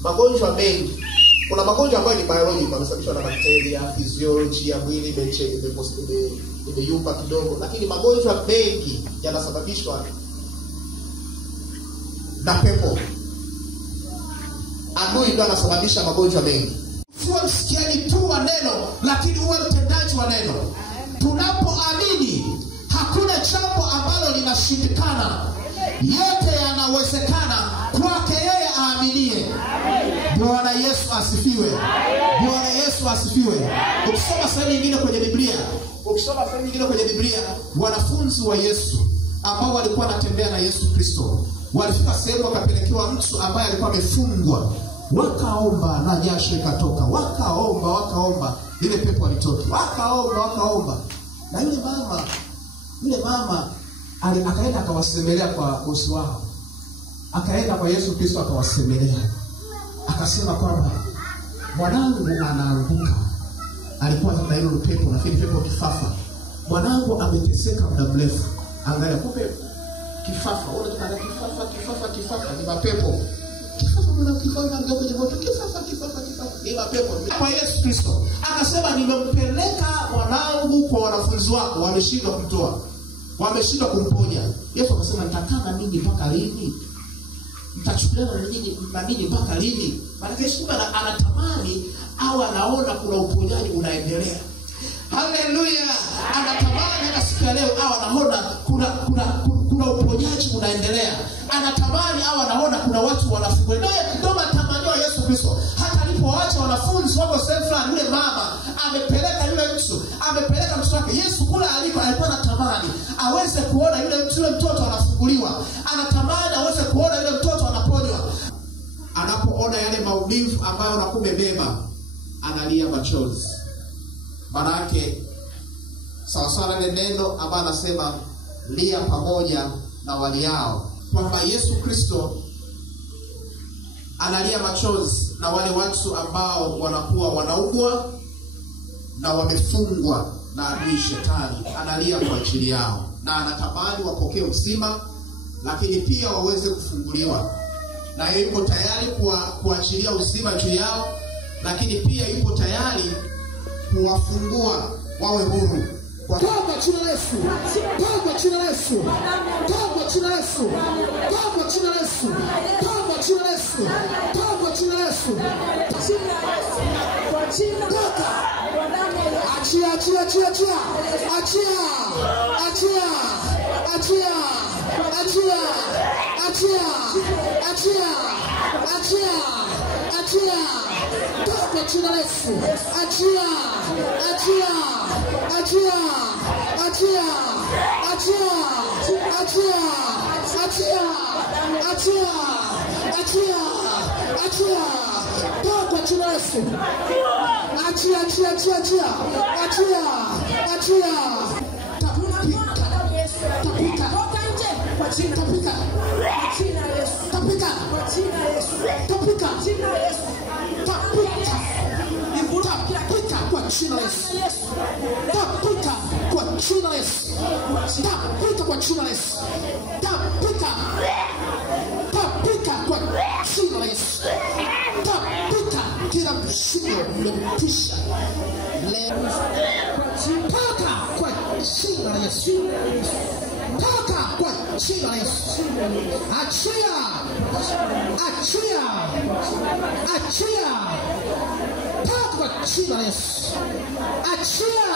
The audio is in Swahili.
magonjwa mengi. Kuna magonjwa ambayo ni biological, yanasababishwa na bakteria, physiology ya mwili imeyumba kidogo, lakini magonjwa mengi yanasababishwa na pepo. Adui ndio anasababisha magonjwa mengi. Sio msikiaji tu wa neno, lakini uwe mtendaji wa neno. Tunapoamini hakuna jambo ambalo linashindikana. Yote yanawezekana kwake yeye aaminie. Bwana Yesu asifiwe. Bwana Yesu asifiwe. Ukisoma sehemu nyingine kwenye Biblia, wanafunzi wa Yesu ambao walikuwa wanatembea na Yesu Kristo, walifika sehemu wakapelekewa mtu ambaye alikuwa amefungwa. Wakaomba na jasho ikatoka. Wakaomba ile pepo alitoka. Wakaomba. Na yule mama akaenda akawasemelea kwa bosi wao. Akaenda kwa Yesu Kristo akawasemelea. Akasema kwamba mwanangu anaanguka. Alikuwa na hilo pepo, na pepo kifafa. Mwanangu ameteseka muda mrefu. Angalia kumbe kifafa, wale tunataka kifafa ni mapepo. Kifafa ni mapepo. Kwa Yesu Kristo akasema nimempeleka mwanangu kwa wanafunzi wako, wameshindwa kumtoa. Wameshindwa kumponya. Yesu akasema nitakaa ninyi mpaka lini? Mtachukuliana na ninyi mpaka lini? Maana Yesu anatamani au anaona kuna uponyaji unaendelea. Haleluya! Anatamani hata siku ya leo au anaona kuna uponyaji unaendelea. Anatamani au anaona kuna watu wanafunguliwa. Ndio matamanio ya Yesu Kristo. Hata alipoacha wanafunzi wako sefra, yule mama amepeleka mtoto wake. Yesu kule alikuwa anatamani aweze kuona yule mtoto anafunguliwa. Anatamani aweze kuona yule mtoto anaponywa. Anapoona yale maumivu ambayo anakumebeba, analia machozi. Maana yake sawa sawa ile neno ambalo anasema lia pamoja na waliao, kwamba Yesu Kristo analia machozi na wale watu ambao wanakuwa wanaugua na wamefungwa na adui shetani. Analia kwa ajili yao na anatamani wapokee uzima, lakini pia waweze kufunguliwa. Na yeye yuko tayari kuachilia uzima juu yao, lakini pia yuko tayari kuwafungua wawe huru. Kwa jina la Yesu. Kwa jina la Yesu. Kwa jina la Yesu. Kwa jina la Yesu. Kwa jina la Yesu. Kwa jina la Yesu. Kwa jina la Yesu. Kila mshindo mlepisha leo toka kwa jina la Yesu. Toka kwa jina la Yesu. Achia. Toka kwa jina la Yesu. Achia.